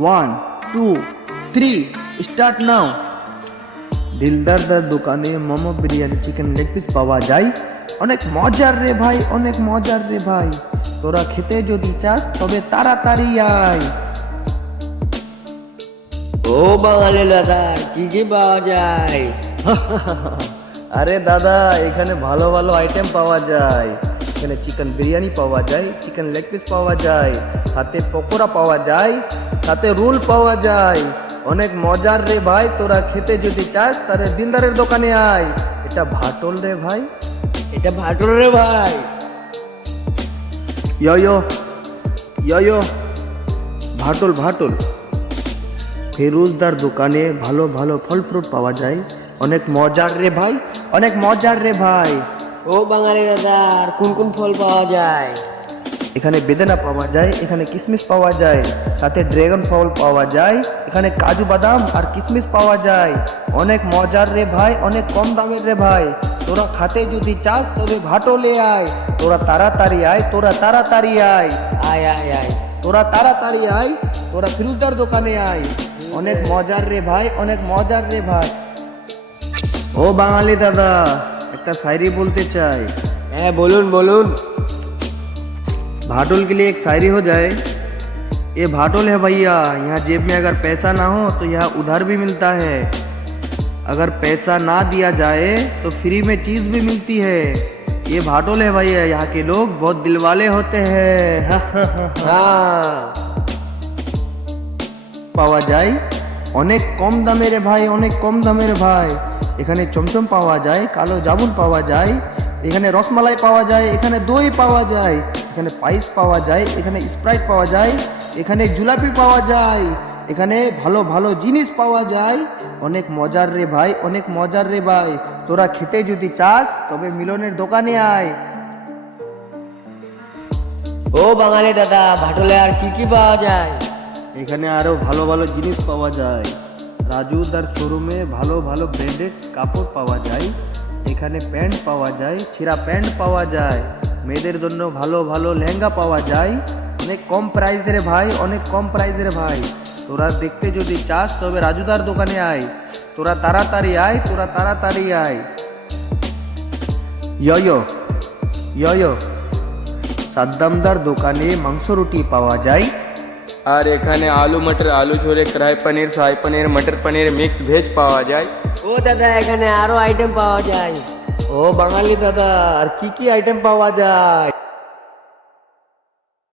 One two three start now দিলদারদার দোকানে momo biryani chicken leg piece পাওয়া যায়। অনেক মজার রে ভাই অনেক মজার রে ভাই। তোরা খেতে যদি চাস তবে তাড়াতাড়ি আয়। ও বাঙালি দাদা কি কি পাওয়া যায়? আরে দাদা এখানে ভালো ভালো আইটেম পাওয়া যায়। এখানে চিকেন বিরিয়ানি পাওয়া যায় চিকেন লেগ পিস পাওয়া যায় সাথে পকোড়া পাওয়া যায়। সাথে রুল পাওয়া যায়। অনেক মজার রে ভাই তোরা খেতে যদি চাস তাহলে দিলদারের দোকানে আয়। এটা ভাটল রে ভাই। এটা ভাটল রে ভাই। ইয়ো ইয়ো ভাটল ভাটল। ফেরুজদার দোকানে ভালো ভালো ফল ফ্রুট পাওয়া যায়। অনেক মজার রে ভাই অনেক মজার রে ভাই। ও বাঙালি দাদা আর কোন কোন ফল পাওয়া যায়? এখানে বেদানা পাওয়া যায় এখানে কিশমিশ পাওয়া যায় সাথে ড্রাগন ফল পাওয়া যায় এখানে কাজু বাদাম আর কিশমিশ পাওয়া যায়। অনেক মজার রে ভাই অনেক কম দামের রে ভাই। তোরা খাতে যদি চাস তবে ভাটলে আয়। তোরা তাড়াতাড়ি আয় তোরা তাড়াতাড়ি আয়। আয় আয় আয়। তোরা তাড়াতাড়ি আয় তোরা ফিরুজদার দোকানে আয়। অনেক মজার রে ভাই অনেক মজার রে ভাই। ও বাঙালি দাদা একটা শায়রি বলতে চাই। হ্যাঁ বলুন বলুন। भाटोल के लिए एक शायरी हो जाए ये भाटोल है भैया यहाँ जेब में अगर पैसा ना हो तो यहाँ उधार भी मिलता है अगर पैसा ना दिया जाए तो फ्री में चीज़ भी मिलती है ये भाटोल है भैया यहाँ के लोग बहुत दिलवाले होते हैं হ্যাঁ পাওয়া যায় অনেক কম দামে রে ভাই অনেক কম দামে রে ভাই এখানে চমচম পাওয়া যায় কালো জামুন পাওয়া যায় এখানে রসমালাই পাওয়া যায় এখানে দই পাওয়া যায় এখানে পায়েস পাওয়া যায় এখানে স্প্রাইট পাওয়া যায় এখানে জুলাপি পাওয়া যায় এখানে ভালো ভালো জিনিস পাওয়া যায়। অনেক মজার রে ভাই অনেক মজার রে ভাই। তোরা খেতে যদি চাস তবে মিলনের দোকানে আয়। ও বাঙালি দাদা ভাটলে আর কি কি পাওয়া যায়? এখানে আরও ভালো ভালো জিনিস পাওয়া যায়। রাজুদার শোরুমে ভালো ভালো ব্র্যান্ডেড কাপড় পাওয়া যায়। এখানে প্যান্ট পাওয়া যায় ছেঁড়া প্যান্ট পাওয়া যায়। মেয়েদের জন্য ভালো ভালো লেহেঙ্গা পাওয়া যায়। অনেক কম প্রাইসের ভাই অনেক কম প্রাইসের ভাই। তোরা দেখতে যদি চাস তবে রাজুদার দোকানে আয়। তোরা তাড়াতাড়ি আয় তোরা তাড়াতাড়ি আয়। ইয়ো ইয়ো সাদ্দামদার দোকানে মাংস রুটি পাওয়া যায়। আর এখানে আলু মটর আলু ছোলে কড়াই পনির শাহি পনির মটর পনির মিক্স ভেজ পাওয়া যায়। ও দাদা এখানে আরও আইটেম পাওয়া যায়। ও বাঙালি দাদা আর কি কি আইটেম পাওয়া যায়?